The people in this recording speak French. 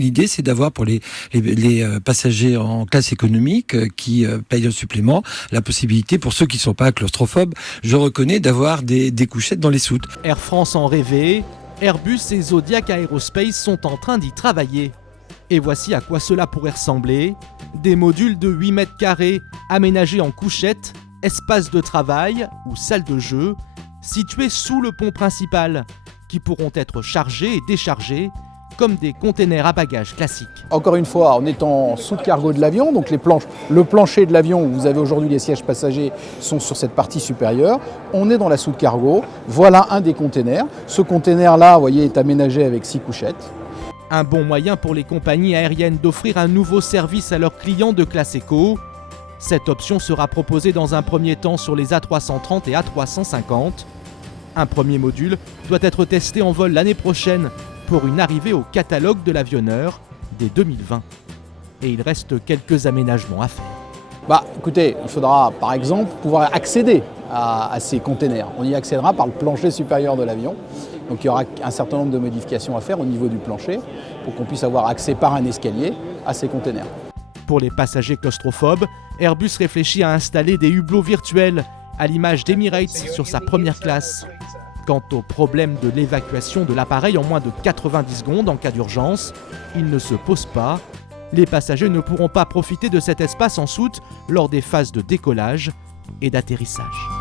L'idée, c'est d'avoir pour les passagers en classe économique qui payent un supplément, la possibilité pour ceux qui ne sont pas claustrophobes, je reconnais, d'avoir des couchettes dans les soutes. Air France en rêvait, Airbus et Zodiac Aerospace sont en train d'y travailler. Et voici à quoi cela pourrait ressembler. Des modules de 8 mètres carrés aménagés en couchettes, espace de travail ou salle de jeu, situés sous le pont principal, qui pourront être chargés et déchargés comme des containers à bagages classiques. Encore une fois, on est en soute cargo de l'avion, donc le plancher de l'avion où vous avez aujourd'hui les sièges passagers sont sur cette partie supérieure. On est dans la soute cargo, voilà un des containers. Ce container-là, vous voyez, est aménagé avec 6 couchettes. Un bon moyen pour les compagnies aériennes d'offrir un nouveau service à leurs clients de classe éco. Cette option sera proposée dans un premier temps sur les A330 et A350. Un premier module doit être testé en vol l'année prochaine pour une arrivée au catalogue de l'avionneur dès 2020. Et il reste quelques aménagements à faire. Écoutez, il faudra par exemple pouvoir accéder à ces containers. On y accédera par le plancher supérieur de l'avion. Donc il y aura un certain nombre de modifications à faire au niveau du plancher pour qu'on puisse avoir accès par un escalier à ces containers. Pour les passagers claustrophobes, Airbus réfléchit à installer des hublots virtuels à l'image d'Emirates sur sa première classe. Quant au problème de l'évacuation de l'appareil en moins de 90 secondes en cas d'urgence, il ne se pose pas. Les passagers ne pourront pas profiter de cet espace en soute lors des phases de décollage et d'atterrissage.